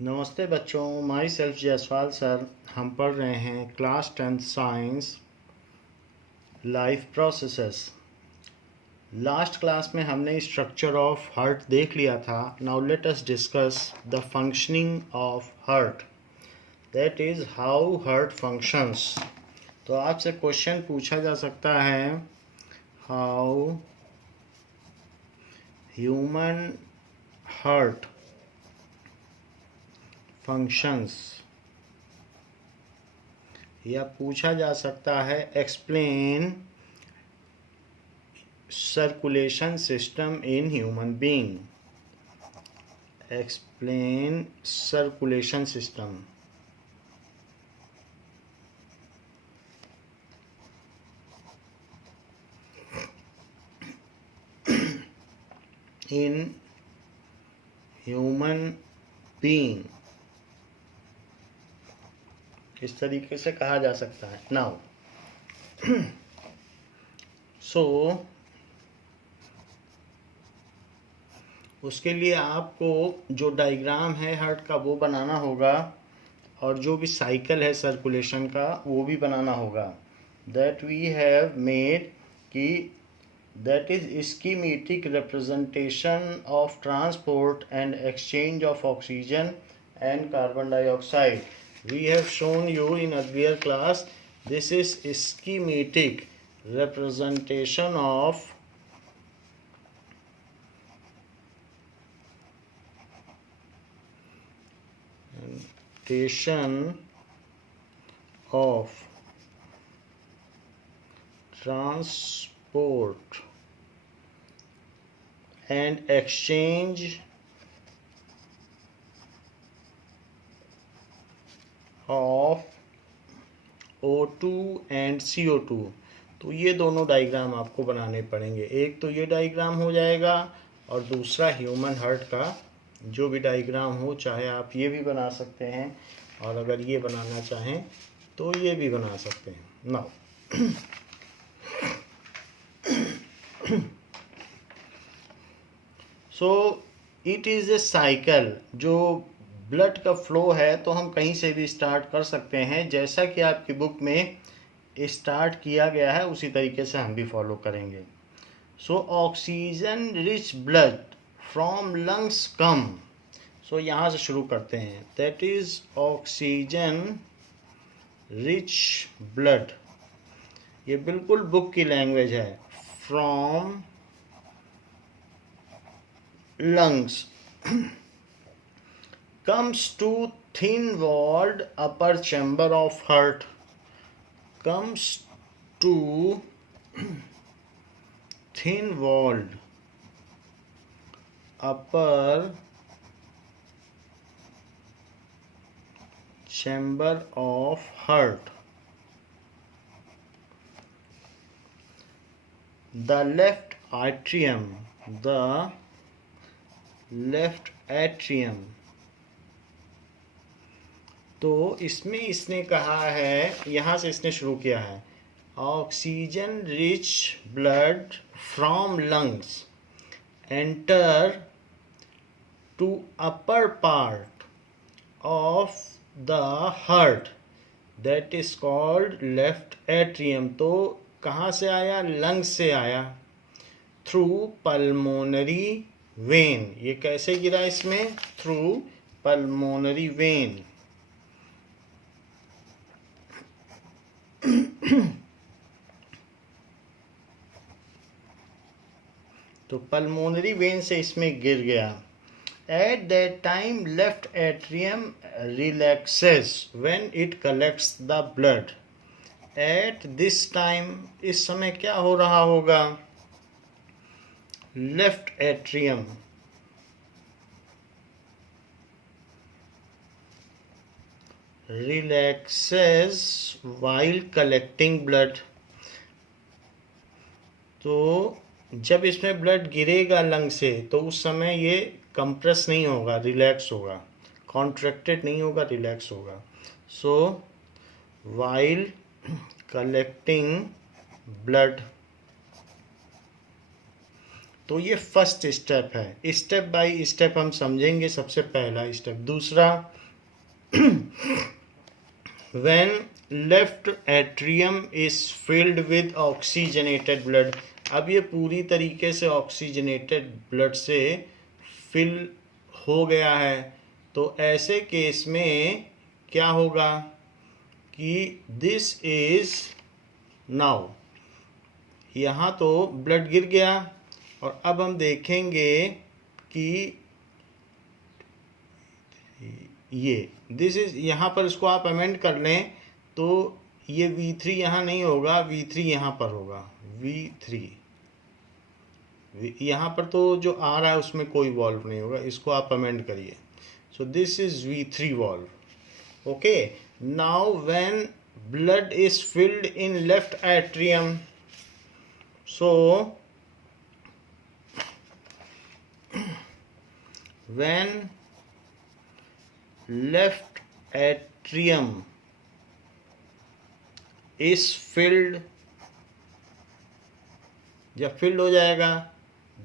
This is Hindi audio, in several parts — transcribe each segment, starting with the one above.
नमस्ते बच्चों, माई सेल्फ जयसवाल सर। हम पढ़ रहे हैं class 10th science life processes. Last class में हमने स्ट्रक्चर ऑफ हार्ट देख लिया था। Now let us discuss the functioning of heart, that is how heart functions. तो आपसे क्वेश्चन पूछा जा सकता है, हाउ ह्यूमन हार्ट फंक्शंस, या पूछा जा सकता है explain circulation system in human being. Explain circulation system in human being, इस तरीके से कहा जा सकता है। नाउ सो उसके लिए आपको जो डायग्राम है हार्ट का वो बनाना होगा, और जो भी साइकिल है सर्कुलेशन का वो भी बनाना होगा। दैट वी हैव मेड कि that is schematic representation of transport and exchange of oxygen and carbon dioxide. We have shown you in earlier class, this is schematic representation of transport and exchange of O2 and CO2। तो ये दोनों डायग्राम आपको बनाने पड़ेंगे। एक तो ये डायग्राम हो जाएगा, और दूसरा ह्यूमन हार्ट का जो भी डायग्राम हो, चाहे आप ये भी बना सकते हैं, और अगर ये बनाना चाहें तो ये भी बना सकते हैं। Now so it is a cycle. जो ब्लड का फ्लो है तो हम कहीं से भी स्टार्ट कर सकते हैं, जैसा कि आपकी बुक में स्टार्ट किया गया है उसी तरीके से हम भी फॉलो करेंगे। So oxygen rich blood from lungs come. So यहाँ से शुरू करते हैं। That is oxygen rich blood, ये बिल्कुल बुक की लैंग्वेज है। From lungs comes to thin walled upper chamber of heart, comes to thin walled upper chamber of heart, the left atrium, the left atrium. तो इसमें इसने कहा है, यहाँ से इसने शुरू किया है, oxygen rich blood from lungs enter to upper part of the heart, that is called left atrium. तो कहाँ से आया? लंग्स से आया, थ्रू पल्मोनरी वेन। ये कैसे गिरा इसमें? Through pulmonary vein. तो पल्मोनरी वेन से इसमें गिर गया। At that time left atrium relaxes when it collects the blood. At this time, इस समय क्या हो रहा होगा? Left atrium relaxes while collecting blood। तो जब इसमें ब्लड गिरेगा लंग से तो उस समय ये कंप्रेस नहीं होगा, रिलैक्स होगा, कॉन्ट्रैक्टेड नहीं होगा, रिलैक्स होगा। सो while collecting blood तो ये फर्स्ट स्टेप है, स्टेप बाय स्टेप हम समझेंगे। सबसे पहला स्टेप। दूसरा, when left atrium is filled with oxygenated blood, अब ये पूरी तरीके से ऑक्सीजनेटेड ब्लड से फिल हो गया है, तो ऐसे केस में क्या होगा कि दिस इज नाउ, यहाँ तो ब्लड गिर गया और अब हम देखेंगे कि ये दिस इज, यहाँ पर इसको आप अमेंड कर लें तो ये V3 यहाँ नहीं होगा, V3 यहाँ पर होगा। V3 यहाँ पर तो जो आ रहा है उसमें कोई वॉल्व नहीं होगा, इसको आप अमेंड करिए। So this is V3 valve. Okay, now when blood is filled in left atrium, so when left atrium is filled, जब filled हो जाएगा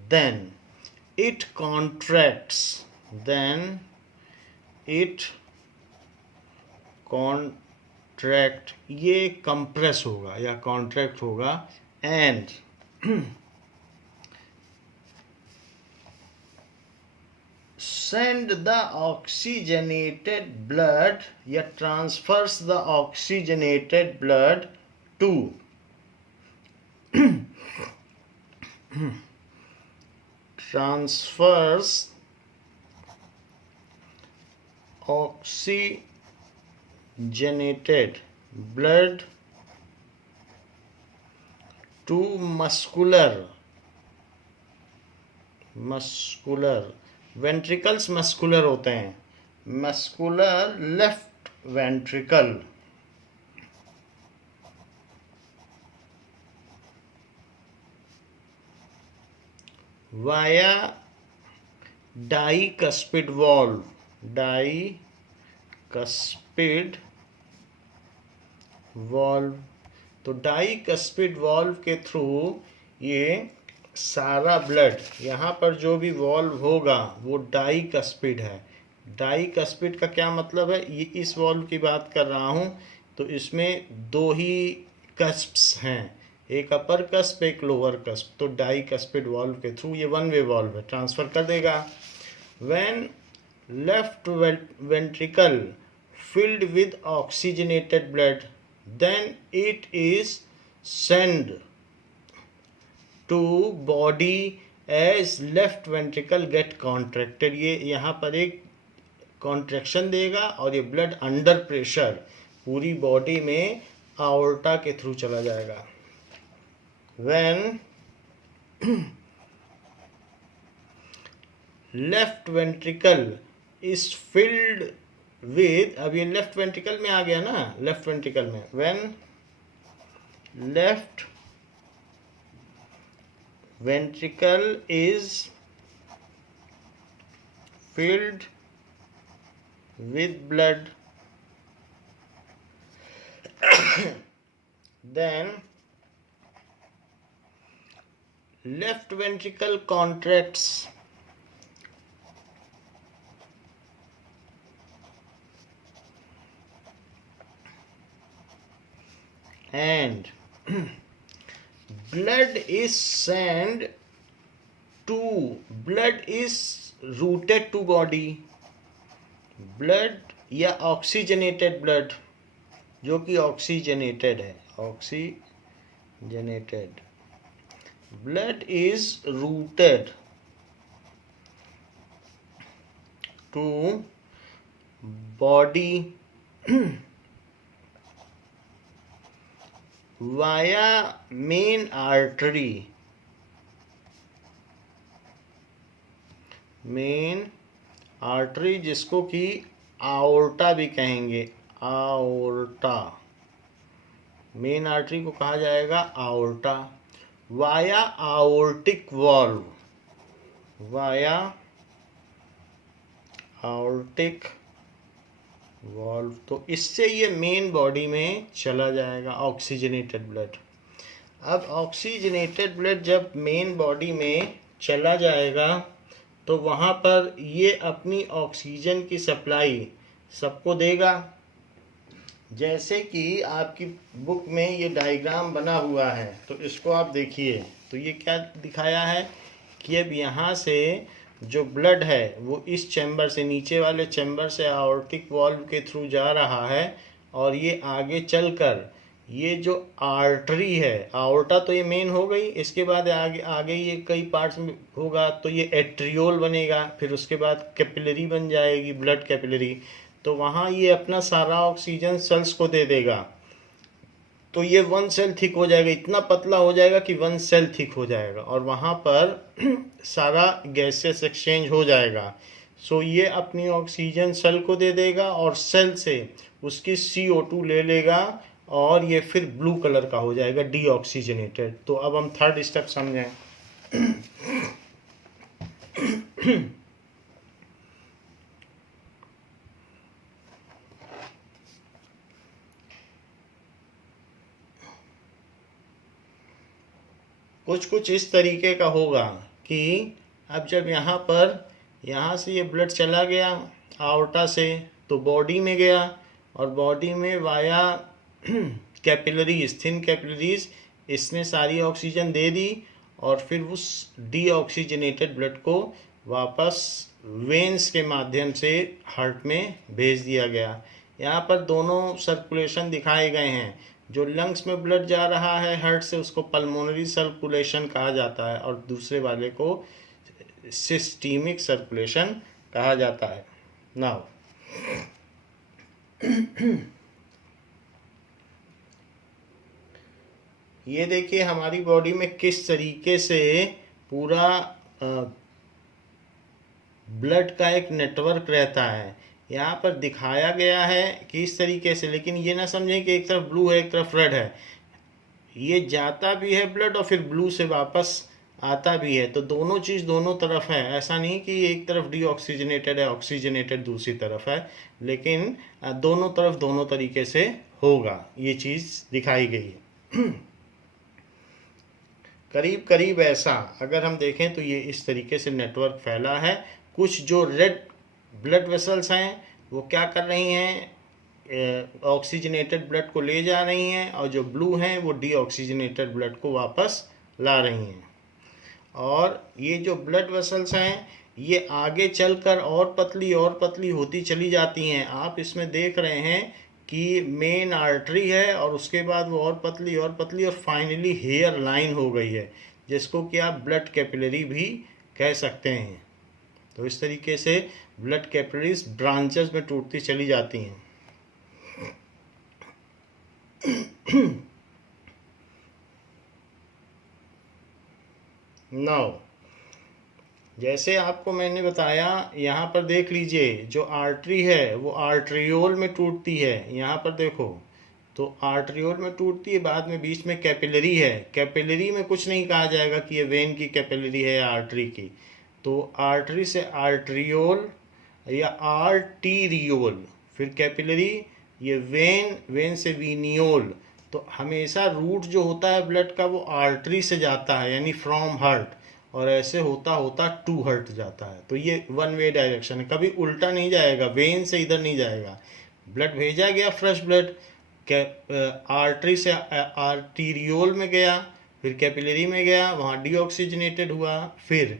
then it contracts, then it contract, ये कंप्रेस होगा या कॉन्ट्रैक्ट होगा, and send the oxygenated blood या transfers the oxygenated blood to transfers oxygenated blood to muscular ventricles muscular होते हैं, muscular left ventricle, via bicuspid valve, bicuspid valve. तो डाइकस्पिड वॉल्व के थ्रू ये सारा ब्लड, यहाँ पर जो भी वॉल्व होगा वो डाइकस्पिड है। डाइकस्पिड का क्या मतलब है, ये इस वॉल्व की बात कर रहा हूँ, तो इसमें दो ही कस्प्स हैं, एक अपर कस्प एक लोअर कस्प। तो डाइकस्पिड वॉल्व के थ्रू ये वन वे वॉल्व है, ट्रांसफर कर देगा। When left ventricle filled with oxygenated blood, then it is sent to body as left ventricle get contracted। ये यहाँ पर एक कॉन्ट्रैक्शन देगा और ये ब्लड अंडर प्रेशर पूरी बॉडी में आवर्टा के थ्रू चला जाएगा। When left ventricle is filled with, अब ये लेफ्ट वेंट्रिकल में आ गया ना, लेफ्ट वेंट्रिकल में, when left ventricle is filled with blood, then left ventricle contracts and blood is sent to, blood is routed to body, blood या ऑक्सीजनेटेड ब्लड जो कि ऑक्सीजनेटेड है, oxygenated blood is routed to body via main artery, main artery जिसको कि आओर्टा भी कहेंगे, आओर्टा, मेन आर्टरी को कहा जाएगा आओर्टा। वाया आओर्टिक वॉल्व, वाया आओर्टिक वॉल्व, तो इससे ये मेन बॉडी में चला जाएगा ऑक्सीजनेटेड ब्लड। अब ऑक्सीजनेटेड ब्लड जब मेन बॉडी में चला जाएगा तो वहाँ पर ये अपनी ऑक्सीजन की सप्लाई सबको देगा। जैसे कि आपकी बुक में ये डायग्राम बना हुआ है, तो इसको आप देखिए। तो ये क्या दिखाया है कि अब यहाँ से जो ब्लड है वो इस चैम्बर से, नीचे वाले चैम्बर से आर्टिक वॉल्व के थ्रू जा रहा है, और ये आगे चलकर ये जो आर्टरी है, आर्टा तो ये मेन हो गई, इसके बाद आगे आगे ये कई पार्ट्स में होगा, तो ये एट्रियोल बनेगा, फिर उसके बाद कैपिलरी बन जाएगी, ब्लड कैपिलरी। तो वहाँ ये अपना सारा ऑक्सीजन सेल्स को दे देगा। तो ये 1 सेल थिक हो जाएगा, इतना पतला हो जाएगा कि 1 सेल थिक हो जाएगा, और वहाँ पर सारा गैसेस एक्सचेंज हो जाएगा। सो ये अपनी ऑक्सीजन सेल को दे देगा और सेल से उसकी CO2 ले लेगा, और ये फिर ब्लू कलर का हो जाएगा, डीऑक्सीजनेटेड। तो अब हम थर्ड स्टेप समझें। कुछ इस तरीके का होगा कि अब जब यहाँ से ये ब्लड चला गया आउटा से, तो बॉडी में गया, और बॉडी में वाया कैपिलरीज, थिन कैपिलरीज, इसने सारी ऑक्सीजन दे दी, और फिर उस डीऑक्सीजनेटेड ब्लड को वापस वेन्स के माध्यम से हार्ट में भेज दिया गया। यहाँ पर दोनों सर्कुलेशन दिखाए गए हैं। जो लंग्स में ब्लड जा रहा है हार्ट से, उसको पल्मोनरी सर्कुलेशन कहा जाता है, और दूसरे वाले को सिस्टीमिक सर्कुलेशन कहा जाता है। नाउ ये देखिए हमारी बॉडी में किस तरीके से पूरा ब्लड का एक नेटवर्क रहता है। यहाँ पर दिखाया गया है कि इस तरीके से, लेकिन ये ना समझें कि एक तरफ ब्लू है एक तरफ रेड है। ये जाता भी है ब्लड और फिर ब्लू से वापस आता भी है, तो दोनों चीज़ दोनों तरफ है। ऐसा नहीं कि एक तरफ डीऑक्सीजनेटेड है, ऑक्सीजनेटेड दूसरी तरफ है, लेकिन दोनों तरफ दोनों तरीके से होगा, ये चीज़ दिखाई गई है। करीब करीब ऐसा अगर हम देखें तो ये इस तरीके से नेटवर्क फैला है। कुछ जो रेड ब्लड वेसल्स हैं वो क्या कर रही हैं, ऑक्सीजनेटेड ब्लड को ले जा रही हैं, और जो ब्लू हैं वो डीऑक्सीजनेटेड ब्लड को वापस ला रही हैं। और ये जो ब्लड वेसल्स हैं ये आगे चलकर और पतली होती चली जाती हैं। आप इसमें देख रहे हैं कि मेन आर्टरी है, और उसके बाद वो और पतली और फाइनली हेयर लाइन हो गई है, जिसको कि आप ब्लड कैपिलरी भी कह सकते हैं। तो इस तरीके से ब्लड कैपिलरीज ब्रांचेस में टूटती चली जाती हैं। नाउ जैसे आपको मैंने बताया, यहाँ पर देख लीजिए जो आर्टरी है वो आर्टरियोल में टूटती है। यहाँ पर देखो, तो आर्टरियोल में टूटती है, बाद में बीच में कैपिलरी है। कैपिलरी में कुछ नहीं कहा जाएगा कि ये वेन की कैपिलरी है या आर्टरी की। तो आर्टरी से आर्टरियोल या आर्टीरियोल, फिर कैपिलरी, ये वेन से वीनियोल। तो हमेशा रूट जो होता है ब्लड का वो आर्टरी से जाता है, यानी फ्रॉम हार्ट, और ऐसे होता होता टू हार्ट जाता है। तो ये 1 वे डायरेक्शन है, कभी उल्टा नहीं जाएगा, वेन से इधर नहीं जाएगा। ब्लड भेजा गया, फ्रेश ब्लड आर्टरी से आर्टीरियोल में गया, फिर कैपिलरी में गया, वहाँ डीऑक्सीजनेटेड हुआ, फिर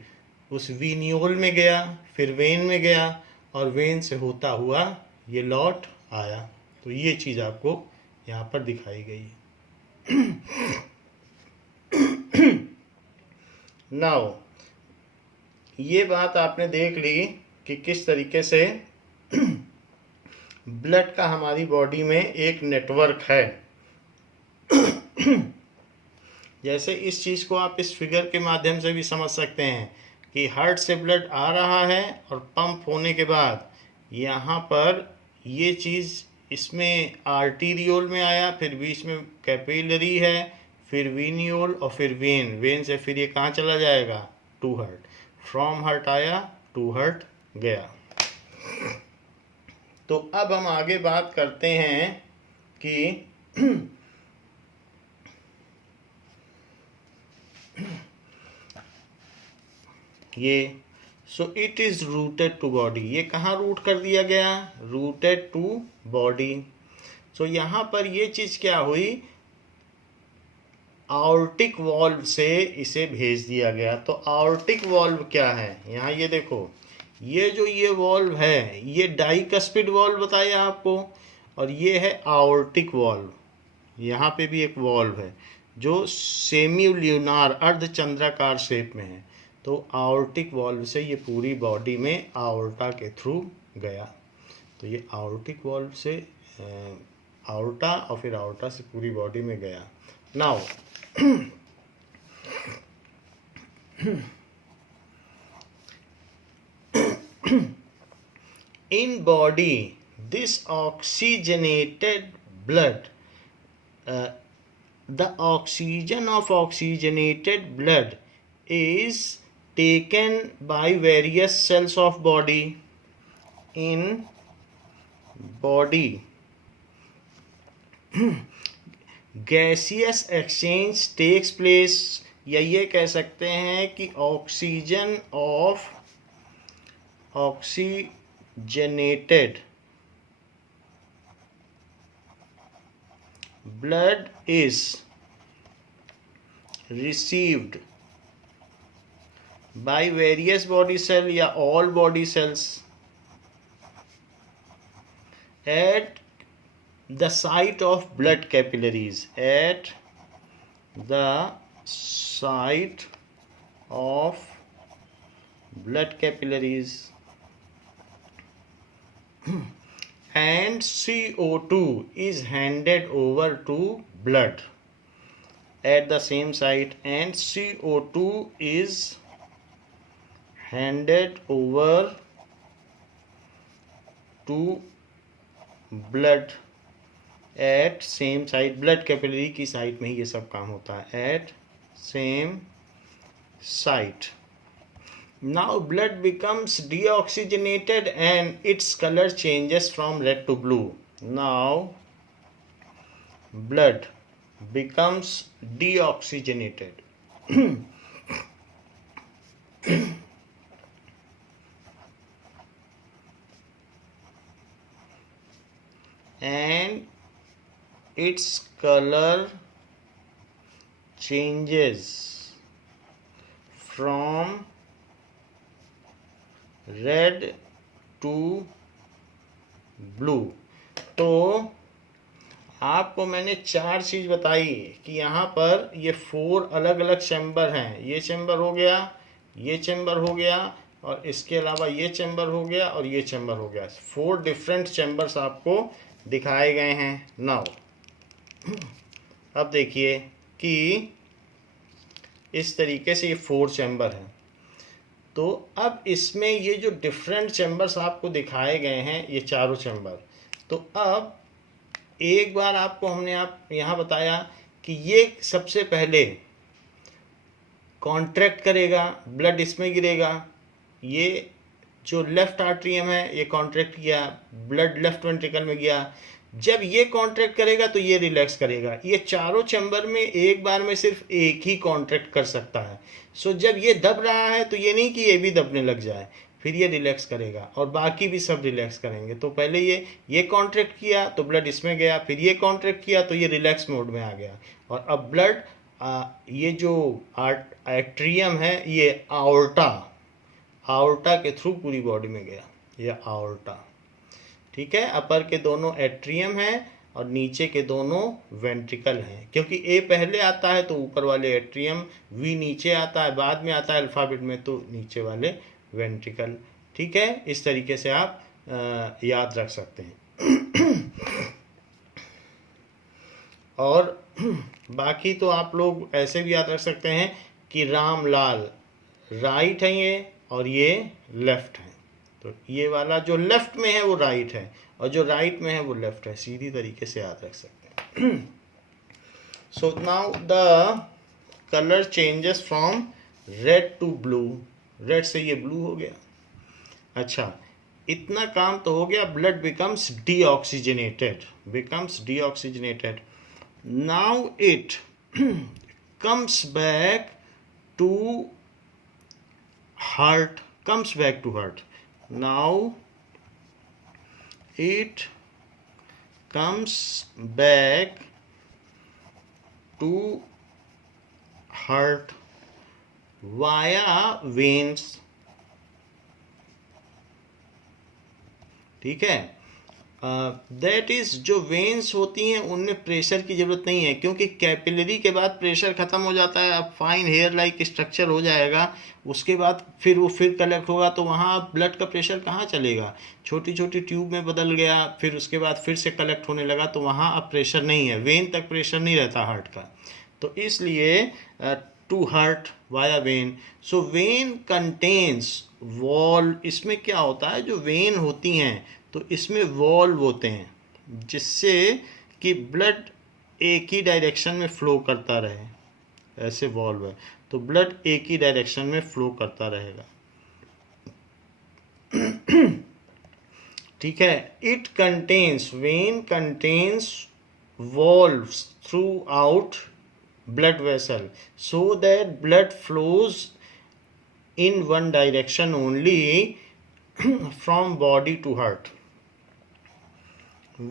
उस वीनियोल में गया, फिर वेन में गया, और वेन से होता हुआ ये लौट आया। तो ये चीज़ आपको यहाँ पर दिखाई गई है। नाउ ये बात आपने देख ली कि किस तरीके से ब्लड का हमारी बॉडी में एक नेटवर्क है। जैसे इस चीज़ को आप इस फिगर के माध्यम से भी समझ सकते हैं कि हार्ट से ब्लड आ रहा है, और पंप होने के बाद यहाँ पर ये चीज़ इसमें आर्टीरियोल में आया, फिर बीच में कैपिलरी है, फिर वीनियोल, और फिर वेन से फिर ये कहाँ चला जाएगा, टू हार्ट। फ्रॉम हार्ट आया, टू हार्ट गया। तो अब हम आगे बात करते हैं कि ये। So it is routed to body, ये कहाँ रूट कर दिया गया, रूटेड टू बॉडी। सो यहाँ पर ये चीज क्या हुई, आउर्टिक वॉल्व से इसे भेज दिया गया। तो आउर्टिक वॉल्व क्या है, यहाँ ये देखो, ये जो ये वॉल्व है ये डाइकस्पिड वॉल्व बताया आपको, और ये है आउर्टिक वॉल्व। यहाँ पे भी एक वॉल्व है जो सेमी ल्यूनार अर्धचंद्राकार शेप में है। तो आउर्टिक वॉल्व से ये पूरी बॉडी में आउर्टा के थ्रू गया। तो ये आउर्टिक वॉल्व से आउर्टा और फिर आउर्टा से पूरी बॉडी में गया। Now in body this oxygenated blood, the oxygen of oxygenated blood is taken by various cells of body. In body gaseous exchange takes place, या ये कह सकते हैं कि oxygen of oxygenated blood is received by various body cell या all body cells at the site of blood capillaries, at the site of blood capillaries, and CO2 is handed over to blood at the same site, and CO2 is handed over to blood at same site, blood capillary की साइट में ही ये सब काम होता है, at same site. Now blood becomes deoxygenated and its color changes from red to blue. Now blood becomes deoxygenated. And its color changes from red to blue. तो आपको मैंने 4 चीज़ बताई कि यहाँ पर ये 4 अलग अलग चैम्बर हैं। ये चैम्बर हो गया, ये चैम्बर हो गया, और इसके अलावा ये चैम्बर हो गया और ये चैम्बर हो गया। 4 डिफरेंट चैम्बर्स आपको दिखाए गए हैं। नाउ अब देखिए कि इस तरीके से ये 4 चैम्बर हैं। तो अब इसमें ये जो डिफरेंट चैम्बर्स आपको दिखाए गए हैं, ये चारों चैम्बर, तो अब एक बार आपको हमने यहाँ बताया कि ये सबसे पहले कॉन्ट्रैक्ट करेगा, ब्लड इसमें गिरेगा। ये जो लेफ्ट आर्ट्रियम है ये कॉन्ट्रैक्ट किया, ब्लड लेफ्ट वेंट्रिकल में गया। जब ये कॉन्ट्रैक्ट करेगा तो ये रिलैक्स करेगा। ये चारों चैम्बर में एक बार में सिर्फ एक ही कॉन्ट्रैक्ट कर सकता है। सो जब ये दब रहा है तो ये नहीं कि ये भी दबने लग जाए, फिर ये रिलैक्स करेगा और बाकी भी सब रिलैक्स करेंगे। तो पहले ये कॉन्ट्रैक्ट किया तो ब्लड इसमें गया, फिर ये कॉन्ट्रैक्ट किया तो ये रिलैक्स मोड में आ गया, और अब ब्लड ये जो एट्रियम है ये आउर्टा के थ्रू पूरी बॉडी में गया। ये आउर्टा, ठीक है। अपर के दोनों एट्रियम हैं और नीचे के दोनों वेंट्रिकल हैं, क्योंकि ए पहले आता है तो ऊपर वाले एट्रियम, वी नीचे आता है, बाद में आता है अल्फ़ाबेट में तो नीचे वाले वेंट्रिकल, ठीक है। इस तरीके से आप याद रख सकते हैं। और बाकी तो आप लोग ऐसे भी याद रख सकते हैं कि रामलाल राइट है ये और ये लेफ्ट है। तो ये वाला जो लेफ्ट में है वो राइट है और जो राइट में है वो लेफ्ट है। सीधी तरीके से याद रख सकते हैं। So now the colour changes from red to blue. Red से ये ब्लू हो गया। अच्छा, इतना काम तो हो गया। Blood becomes deoxygenated. Now it comes back to heart comes back to heart. Now it comes back to heart via veins. ठीक है, दैट इज जो वेन्स होती हैं उनमें प्रेशर की ज़रूरत नहीं है, क्योंकि कैपिलरी के बाद प्रेशर ख़त्म हो जाता है, अब फाइन हेयर लाइक स्ट्रक्चर हो जाएगा, उसके बाद फिर वो फिर कलेक्ट होगा, तो वहाँ ब्लड का प्रेशर कहाँ चलेगा, छोटी छोटी ट्यूब में बदल गया, फिर उसके बाद फिर से कलेक्ट होने लगा, तो वहाँ अब प्रेशर नहीं है, वेन तक प्रेशर नहीं रहता हार्ट का, तो इसलिए to heart via vein. So vein contains valve. इसमें क्या होता है, जो वेन होती हैं तो इसमें वॉल्व होते हैं जिससे कि ब्लड एक ही डायरेक्शन में फ्लो करता रहे, ऐसे वॉल्व है, तो ब्लड एक ही डायरेक्शन में फ्लो करता रहेगा. ठीक है, it contains, when contains valves through out blood vessel so that blood flows in one direction only from body to heart.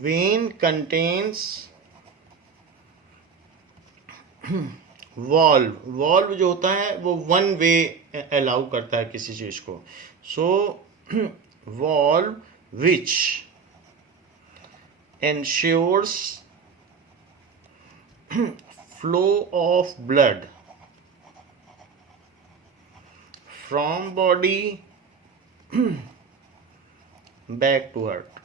Vein contains valve. valve जो होता है वो वन वे अलाउ करता है किसी चीज को. सो valve which ensures flow of blood from body back to heart.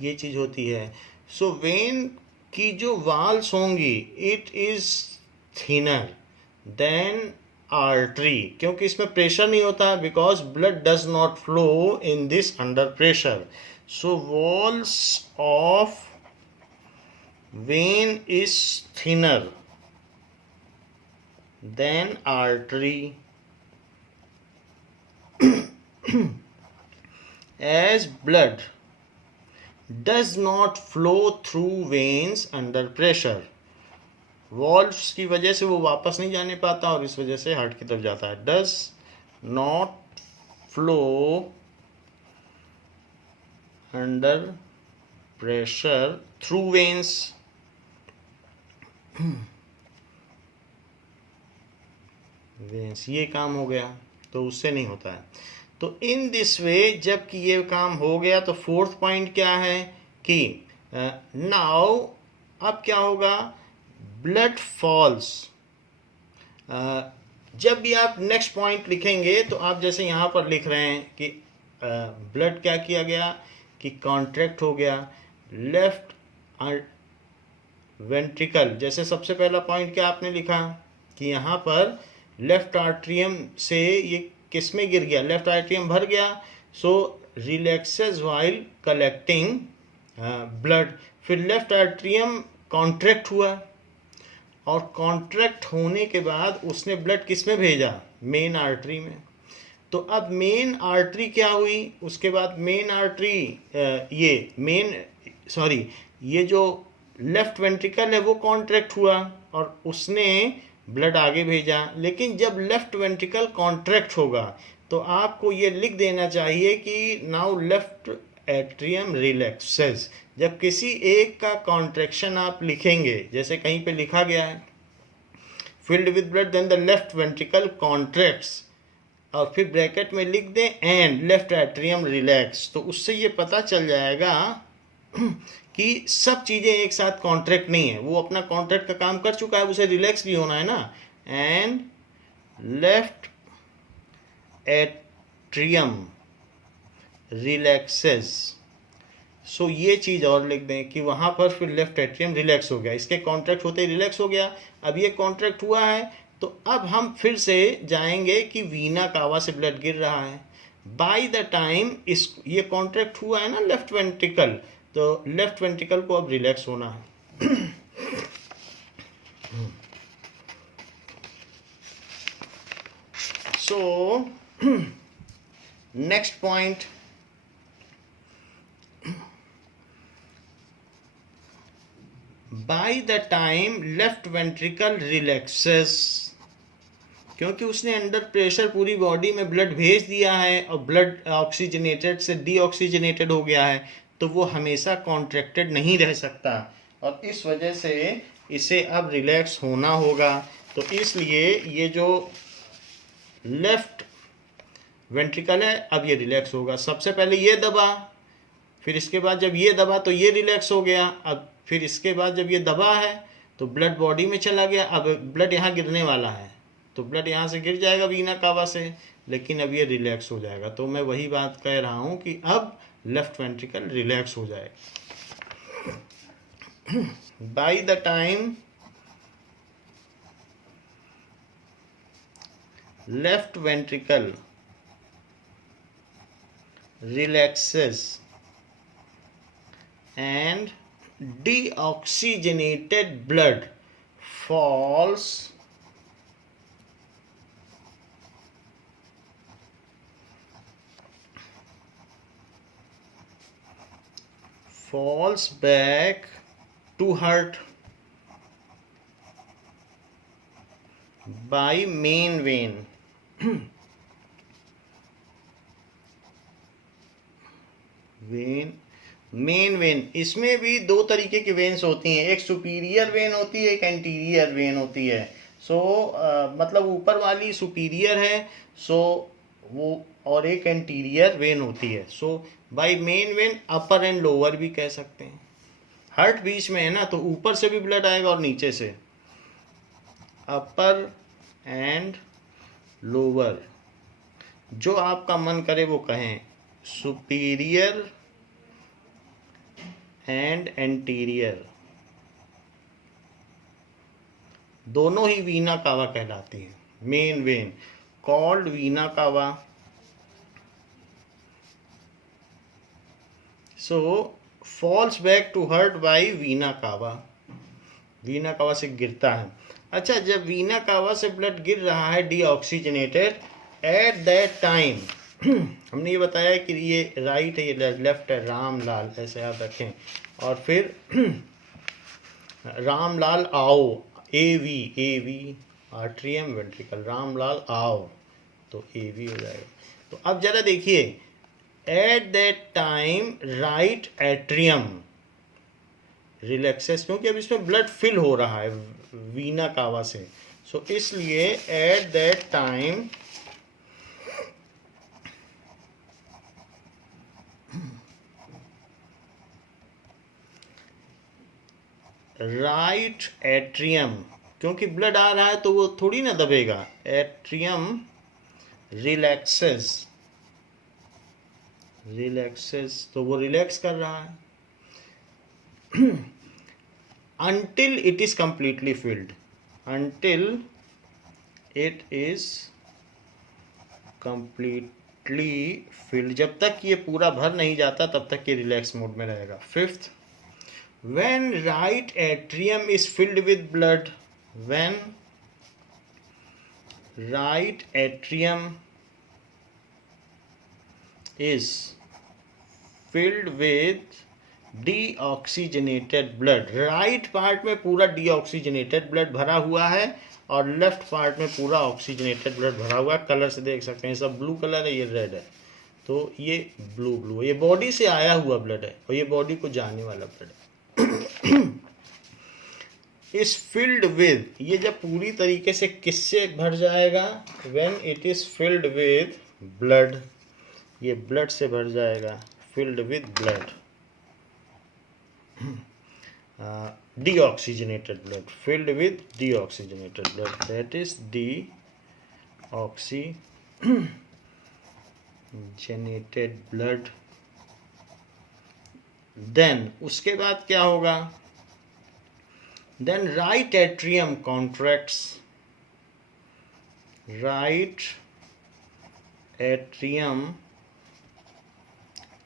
ये चीज होती है. सो वेन की जो वाल्स होंगी it is thinner than artery, क्योंकि इसमें प्रेशर नहीं होता, because blood does not flow in this under pressure. So walls of vein is thinner than artery. As blood does not flow through veins under pressure. Valves की वजह से वो वापस नहीं जाने पाता और इस वजह से हार्ट की तरफ जाता है. Does not flow under pressure through veins. veins ये काम हो गया, तो उससे नहीं होता है. तो इन दिस वे जबकि ये काम हो गया, तो फोर्थ पॉइंट क्या है कि नाउ अब क्या होगा, ब्लड फॉल्स. जब भी आप नेक्स्ट पॉइंट लिखेंगे तो आप जैसे यहाँ पर लिख रहे हैं कि ब्लड क्या किया गया कि कॉन्ट्रैक्ट हो गया, लेफ्ट वेंट्रिकल. जैसे सबसे पहला पॉइंट क्या आपने लिखा कि यहाँ पर लेफ्ट आर्ट्रियम से ये किस में गिर गया, लेफ्ट आर्ट्रियम भर गया, सो रिलैक्सेस वाइल कलेक्टिंग ब्लड. फिर लेफ्ट आर्ट्रियम कॉन्ट्रैक्ट हुआ और कॉन्ट्रैक्ट होने के बाद उसने ब्लड किस में भेजा, मेन आर्टरी में. तो अब मेन आर्टरी क्या हुई, उसके बाद मेन आर्टरी ये जो लेफ्ट वेंट्रिकल है वो कॉन्ट्रैक्ट हुआ और उसने ब्लड आगे भेजा. लेकिन जब लेफ्ट वेंट्रिकल कॉन्ट्रैक्ट होगा तो आपको ये लिख देना चाहिए कि नाउ लेफ्ट एट्रियम रिलैक्सेस. जब किसी एक का कॉन्ट्रैक्शन आप लिखेंगे, जैसे कहीं पे लिखा गया है filled with blood then the left ventricle contracts, और फिर ब्रैकेट में लिख दें एंड लेफ्ट एट्रियम रिलैक्स, तो उससे ये पता चल जाएगा कि सब चीज़ें एक साथ कॉन्ट्रैक्ट नहीं है, वो अपना कॉन्ट्रैक्ट का काम कर चुका है, उसे रिलैक्स भी होना है ना. And left atrium relaxes. So ये चीज़ और लिख दें कि वहाँ पर फिर लेफ्ट एट्रियम रिलैक्स हो गया, इसके कॉन्ट्रैक्ट होते ही रिलैक्स हो गया. अब ये कॉन्ट्रैक्ट हुआ है तो अब हम फिर से जाएंगे कि वीना कावा से ब्लड गिर रहा है. बाय द टाइम ये कॉन्ट्रैक्ट हुआ है ना लेफ्ट वेंट्रिकल, तो लेफ्ट वेंट्रिकल को अब रिलैक्स होना है. So next point, by the time left ventricle relaxes, क्योंकि उसने अंडर प्रेशर पूरी बॉडी में ब्लड भेज दिया है और ब्लड ऑक्सीजनेटेड से डीऑक्सीजनेटेड हो गया है, तो वो हमेशा कॉन्ट्रैक्टेड नहीं रह सकता और इस वजह से इसे अब रिलैक्स होना होगा। तो इसलिए ये जो लेफ्ट वेंट्रिकल है अब ये रिलैक्स होगा। सबसे पहले ये दबा, फिर इसके बाद जब ये दबा तो ये रिलैक्स हो गया, अब फिर इसके बाद जब ये दबा है तो ब्लड बॉडी में चला गया, अब ब्लड यहाँ गिरने वाला है तो ब्लड यहाँ से गिर जाएगा वीना कावा से, लेकिन अब ये रिलैक्स हो जाएगा। तो मैं वही बात कह रहा हूँ कि अब लेफ्ट वेंट्रिकल रिलैक्स हो जाएगा। By the time left ventricle relaxes and deoxygenated blood falls back to heart by main vein. Main vein, इसमें भी दो तरीके की वेन्स होती हैं, एक सुपीरियर वेन होती है, एक एंटीरियर वेन होती है। मतलब ऊपर वाली सुपीरियर है वो, और एक एंटीरियर वेन होती है। By main vein upper and lower भी कह सकते हैं। हार्ट बीच में है ना, तो ऊपर से भी ब्लड आएगा और नीचे से, अपर एंड लोअर, जो आपका मन करे वो कहें, सुपीरियर एंड एंटीरियर, दोनों ही वीना कावा कहलाती है। Main vein called vena cava. Falls back to heart by vena cava, vena कावा से गिरता है। अच्छा, जब वीना कावा से ब्लड गिर रहा है डीऑक्सीजनेटेड, एट दैट टाइम हमने ये बताया कि ये राइट है, ये लेफ्ट है, रामलाल ऐसे याद रखें, और फिर रामलाल आओ, एवी आर्ट्रियम वेंट्रिकल, रामलाल आओ तो एवी हो जाएगा। तो अब जरा देखिए, at that time right atrium relaxes, क्योंकि अब इसमें ब्लड फिल हो रहा है वीना कावा से, इसलिए at that time right atrium, क्योंकि ब्लड आ रहा है तो वो थोड़ी ना दबेगा, एट्रियम रिलैक्सेस, तो वो रिलैक्स कर रहा है until it is completely filled, until it is completely filled, जब तक ये पूरा भर नहीं जाता तब तक ये रिलैक्स मोड में रहेगा। Fifth, when right atrium is filled with blood, when right atrium is filled with deoxygenated blood, right part में पूरा डीऑक्सीजनेटेड ब्लड भरा हुआ है और लेफ्ट पार्ट में पूरा ऑक्सीजनेटेड ब्लड भरा हुआ है। कलर से देख सकते हैं, सब ब्लू कलर है, ये रेड है, तो ये ब्लू, ये बॉडी से आया हुआ ब्लड है और ये बॉडी को जाने वाला ब्लड है। इस फिल्ड विद, ये जब पूरी तरीके से किससे भर जाएगा, when it is filled with blood, ये ब्लड से भर जाएगा, field with blood, deoxygenated blood, filled with deoxygenated blood, that is deoxygenated blood। then उसके बाद क्या होगा, then right atrium contracts, right atrium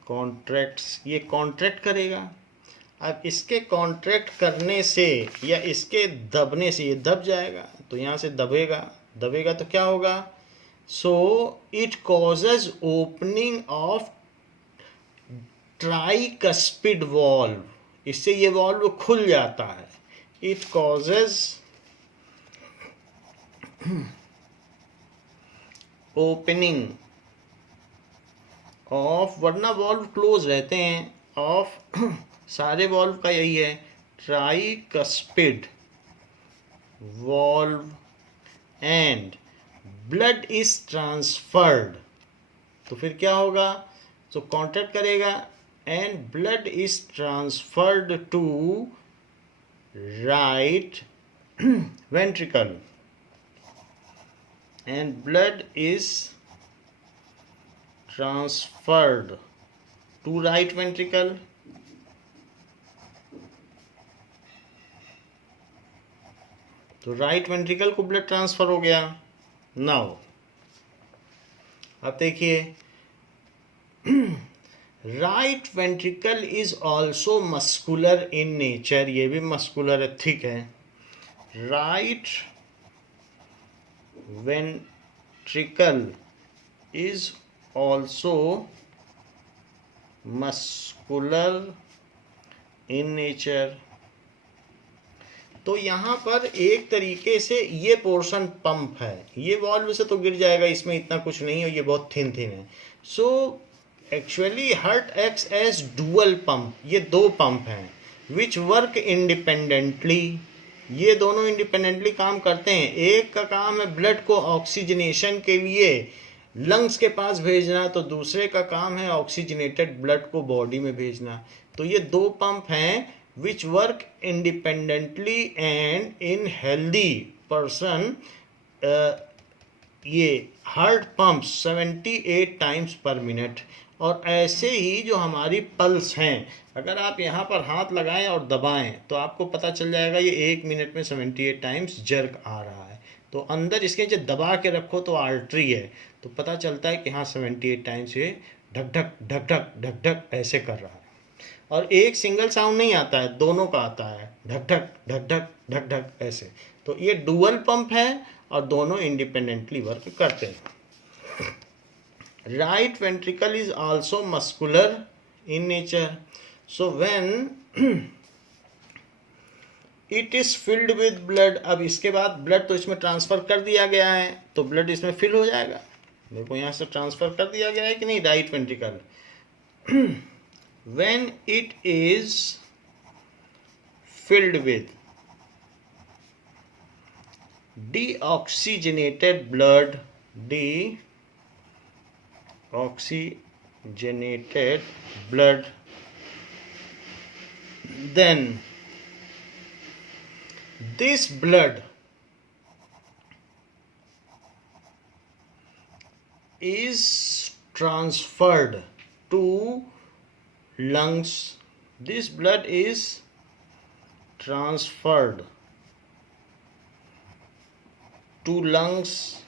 contracts, ये कॉन्ट्रैक्ट करेगा। अब इसके कॉन्ट्रैक्ट करने से या इसके दबने से ये दब जाएगा, तो यहाँ से दबेगा तो क्या होगा, it causes opening of tricuspid valve, इससे ये वॉल्व खुल जाता है। it causes opening of, वरना वॉल्व क्लोज रहते हैं, ऑफ सारे वॉल्व का यही है, tricuspid valve and blood is transferred. तो फिर क्या होगा, तो कॉन्ट्रैक्ट करेगा and blood is transferred to right ventricle and blood is transferred to right ventricle. तो राइट वेंट्रिकल को ब्लड ट्रांसफर हो गया। नाउ अब देखिए, right ventricle is also muscular in nature, ये भी मस्कुलर है, ठीक है। Right ventricle is also muscular in nature. तो यहाँ पर एक तरीके से ये पोर्शन पंप है, ये वॉल्व से तो गिर जाएगा, इसमें इतना कुछ नहीं है, ये बहुत थिन है। So actually heart acts as dual pump, ये दो पंप हैं विच वर्क इंडिपेंडेंटली, ये दोनों इंडिपेंडेंटली काम करते हैं। एक का काम है ब्लड को ऑक्सीजनेशन के लिए लंग्स के पास भेजना, तो दूसरे का काम है ऑक्सीजनेटेड ब्लड को बॉडी में भेजना। तो ये दो पंप हैं which work independently and in healthy person ये हार्ट पंप्स 78 टाइम्स पर मिनट। और ऐसे ही जो हमारी पल्स हैं, अगर आप यहाँ पर हाथ लगाएं और दबाएं तो आपको पता चल जाएगा ये 1 मिनट में 78 टाइम्स जर्क आ रहा है। तो अंदर इसके जो दबा के रखो तो आर्टरी है, तो पता चलता है कि हाँ 78 टाइम्स ये ढक ढक ढक ढक ढक ढक ऐसे कर रहा है। और एक सिंगल साउंड नहीं आता है, दोनों का आता है, ढक ढक ढक ढक ढक ढक ऐसे। तो ये डुअल पंप है और दोनों इंडिपेंडेंटली वर्क करते हैं। Right ventricle is also muscular in nature. So when it is filled with blood, अब इसके बाद ब्लड तो इसमें ट्रांसफर कर दिया गया है, तो ब्लड इसमें फिल हो जाएगा। देखो यहाँ से ट्रांसफर कर दिया गया है कि नहीं, right ventricle. When it is filled with deoxygenated blood, then this blood is transferred to lungs. This blood is transferred to lungs,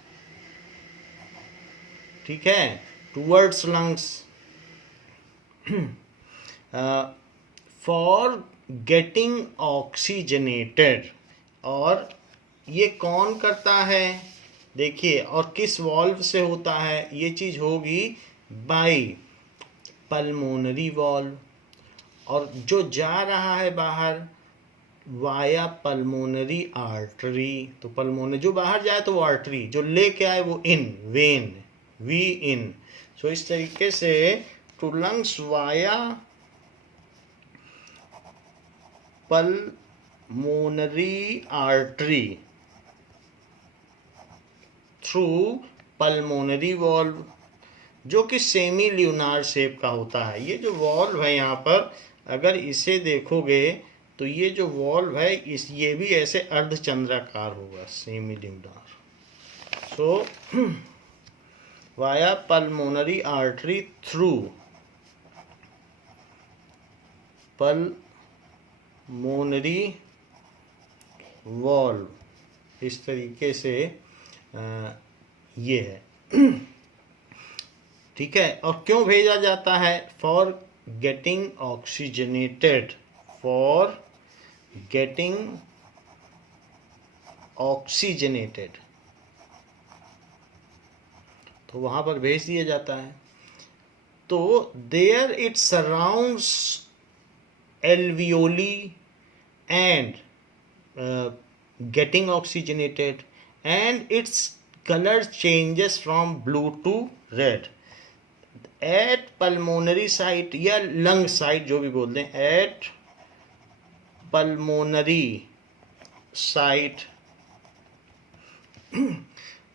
ठीक है, towards lungs for getting oxygenated। और ये कौन करता है, देखिए, और किस वॉल्व से होता है, ये चीज होगी बाई पल्मोनरी वॉल्व, और जो जा रहा है बाहर वाया पल्मोनरी आर्टरी। तो पल्मोनरी जो बाहर जाए तो वो आर्टरी, जो लेके आए वो इन वेन, वी इन। सो इस तरीके से to lungs via pulmonary artery through pulmonary valve, जो कि सेमी ल्यूनार शेप का होता है। ये जो वॉल्व है यहाँ पर, अगर इसे देखोगे तो ये जो वॉल्व है ये भी ऐसे अर्धचंद्राकार होगा, semi lunar. So via pulmonary artery through pulmonary valve, इस तरीके से ये है, ठीक है। और क्यों भेजा जाता है, for getting oxygenated, for getting oxygenated, तो वहां पर भेज दिया जाता है। तो there it surrounds alveoli and getting oxygenated, and its color changes from blue to red. At pulmonary site या lung site जो भी बोल दें, at pulmonary site,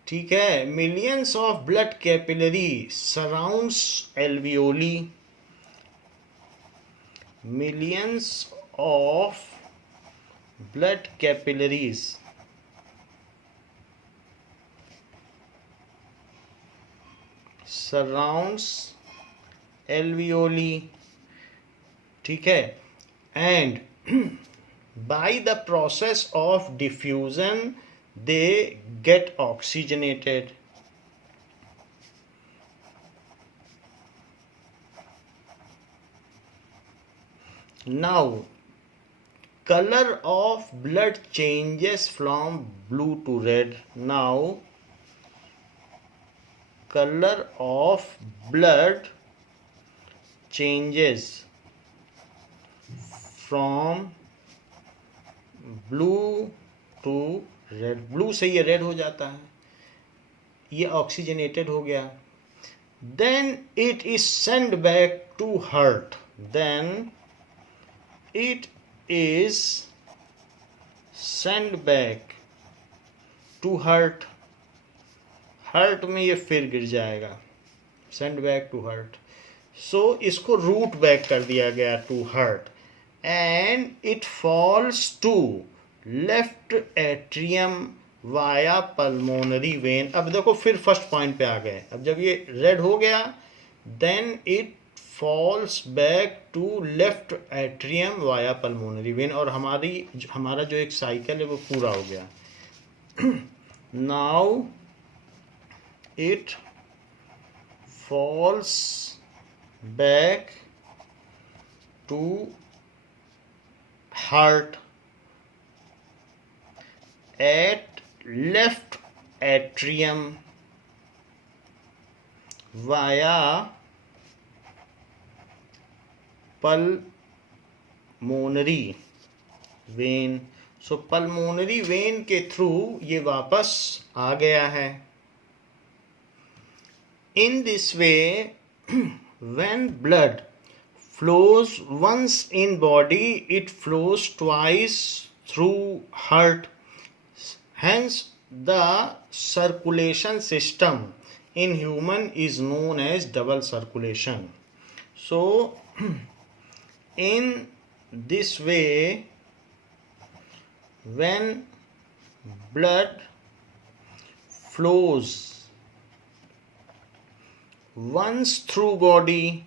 ठीक है, millions of blood capillary surrounds alveoli. Millions of blood capillaries surrounds alveoli, ठीक है, and by the process of diffusion they get oxygenated. Now color of blood changes from blue to red. Now color of blood changes from blue to red. Blue से ये रेड हो जाता है, ये ऑक्सीजनेटेड हो गया. Then it is sent back to heart. Then it is sent back to heart. Heart में ये फिर गिर जाएगा. Send back to heart. So इसको रूट बैक कर दिया गया to heart, and it falls to left atrium via pulmonary vein. अब देखो फिर फर्स्ट पॉइंट पे आ गए. अब जब ये रेड हो गया, then it falls back to left atrium via pulmonary vein, और हमारा जो एक साइकिल है वो पूरा हो गया. Now it falls back to heart at left atrium via pulmonary vein. So pulmonary vein के थ्रू ये वापस आ गया है. In this way, when blood flows once in body, it flows twice through heart. Hence, the circulation system in human is known as double circulation. So, in this way, when blood flows once through body,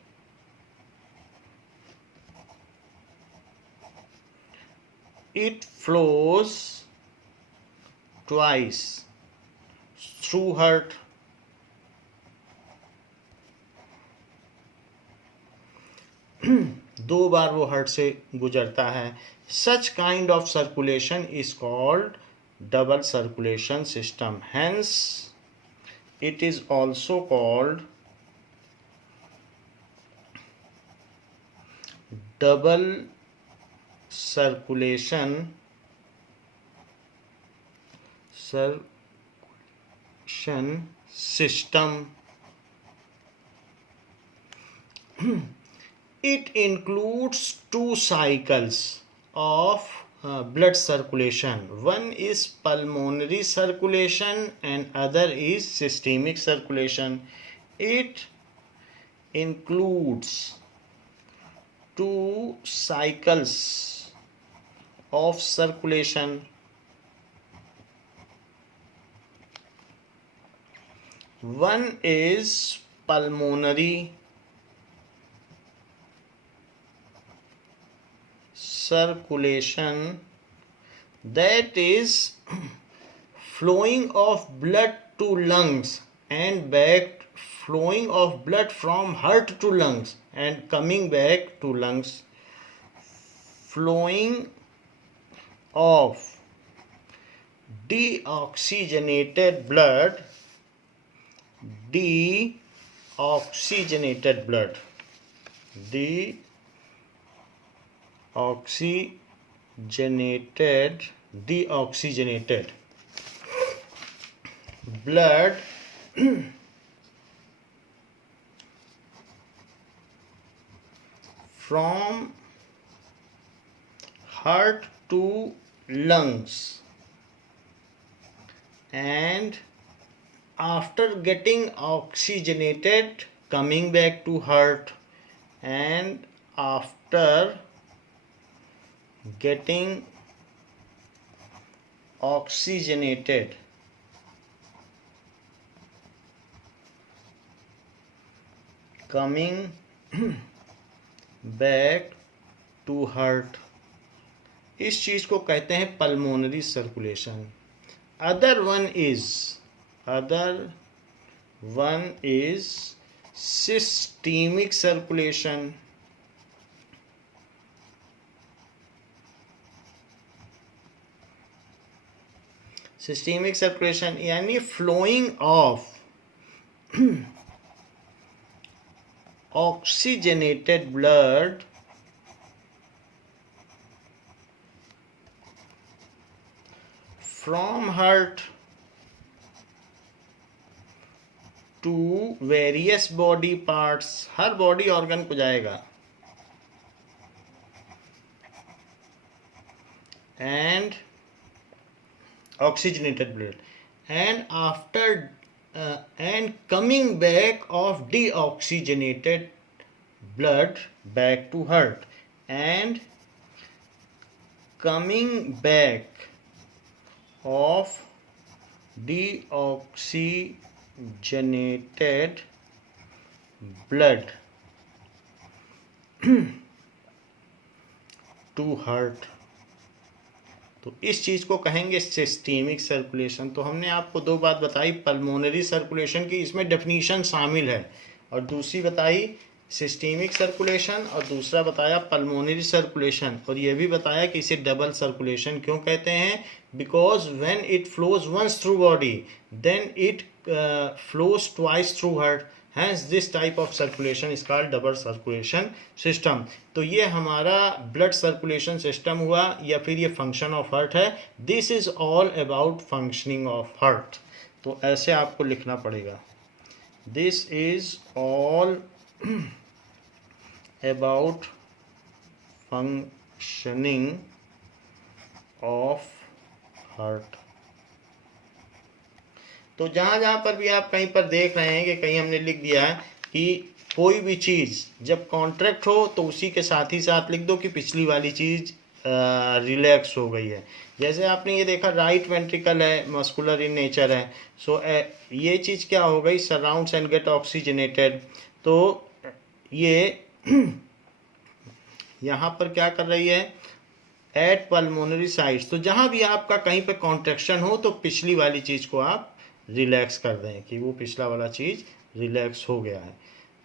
it flows twice through heart. दो बार वो हार्ट से गुजरता है. Such kind of circulation is called double circulation system. Hence, it is also called double circulation system. It includes two cycles of blood circulation. One is pulmonary circulation and other is systemic circulation. It includes two cycles of circulation. One is pulmonary circulation, that is flowing of blood to lungs and back, flowing of blood from heart to lungs and coming back to lungs. Flowing of deoxygenated blood, deoxygenated blood, deoxygenated deoxygenated blood from heart to lungs, and after getting oxygenated coming back to heart, and after getting oxygenated coming back to heart, इस चीज को कहते हैं pulmonary circulation. Other one is systemic circulation. Systemic circulation यानी flowing of oxygenated blood from heart to various body parts, हर बॉडी ऑर्गन को जाएगा, and oxygenated blood, and after and coming back of deoxygenated blood back to heart, and coming back of deoxygenated blood to heart। तो इस चीज को कहेंगे सिस्टेमिक सर्कुलेशन। तो हमने आपको दो बात बताई, पल्मोनरी सर्कुलेशन की इसमें डेफिनीशन शामिल है, और दूसरी बताई सिस्टेमिक सर्कुलेशन, और दूसरा बताया पल्मोनरी सर्कुलेशन, और ये भी बताया कि इसे डबल सर्कुलेशन क्यों कहते हैं, because when it flows once through body then it flows twice through heart, hence this type of circulation is called double circulation system. तो ये हमारा ब्लड सर्कुलेशन सिस्टम हुआ, या फिर ये फंक्शन ऑफ हार्ट है। This is all about functioning of heart. तो ऐसे आपको लिखना पड़ेगा, this is all about functioning of heart। तो जहां जहां पर भी आप कहीं पर देख रहे हैं कि कहीं हमने लिख दिया है कि कोई भी चीज जब कॉन्ट्रैक्ट हो तो उसी के साथ ही साथ लिख दो कि पिछली वाली चीज रिलैक्स हो गई है। जैसे आपने ये देखा राइट वेंट्रिकल है, मस्कुलर इन नेचर है, सो ये चीज क्या हो गई, सराउंड्स एंड गेट ऑक्सीजनेटेड। तो ये यहाँ पर क्या कर रही है, एट पल्मोनरी साइट्स। तो जहाँ भी आपका कहीं पे कॉन्ट्रैक्शन हो तो पिछली वाली चीज़ को आप रिलैक्स कर दें कि वो पिछला वाला चीज़ रिलैक्स हो गया है।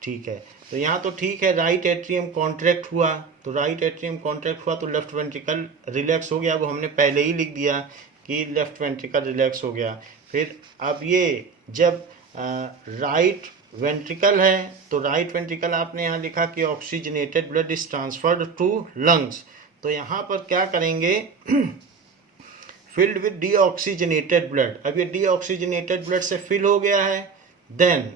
ठीक है, तो यहाँ तो ठीक है, राइट एट्रियम कॉन्ट्रैक्ट हुआ, तो राइट एट्रियम कॉन्ट्रैक्ट हुआ तो लेफ्ट वेंट्रिकल रिलैक्स हो गया, वो हमने पहले ही लिख दिया कि लेफ्ट वेंट्रिकल रिलैक्स हो गया। फिर अब ये जब राइट वेंट्रिकल है तो राइट वेंट्रिकल आपने यहाँ लिखा कि oxygenated blood is transferred to lungs. तो यहाँ पर क्या करेंगे, फिल्ड विद डीऑक्सीजनेटेड ब्लड। अब ये डीऑक्सीजनेटेड ब्लड से फिल हो गया है, देन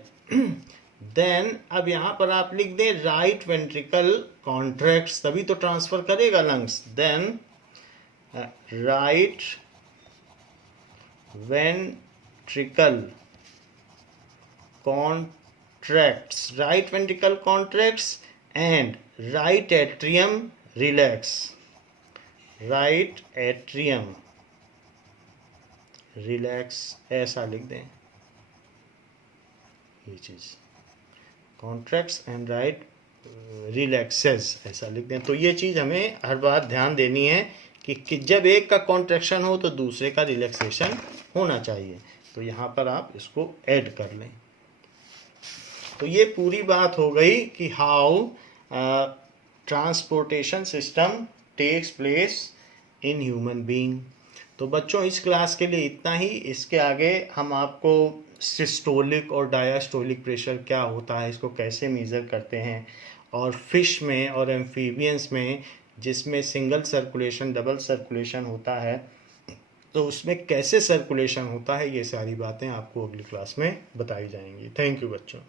अब यहाँ पर आप लिख दें राइट वेंट्रिकल कॉन्ट्रैक्ट्स, तभी तो ट्रांसफर करेगा lungs. Then right ventricle contracts, right ventricle contracts and right atrium relax, right atrium relax, ऐसा लिख दें ये चीज, contracts and right relaxes ऐसा लिख दें। तो ये चीज हमें हर बार ध्यान देनी है कि जब एक का कॉन्ट्रैक्शन हो तो दूसरे का रिलैक्सेशन होना चाहिए। तो यहाँ पर आप इसको ऐड कर लें। तो ये पूरी बात हो गई कि how transportation system takes place in human being. तो बच्चों इस क्लास के लिए इतना ही। इसके आगे हम आपको सिस्टोलिक और डायास्टोलिक प्रेशर क्या होता है, इसको कैसे मेज़र करते हैं, और फिश में और एम्फीबियंस में जिसमें सिंगल सर्कुलेशन डबल सर्कुलेशन होता है तो उसमें कैसे सर्कुलेशन होता है, ये सारी बातें आपको अगली क्लास में बताई जाएंगी। थैंक यू बच्चों।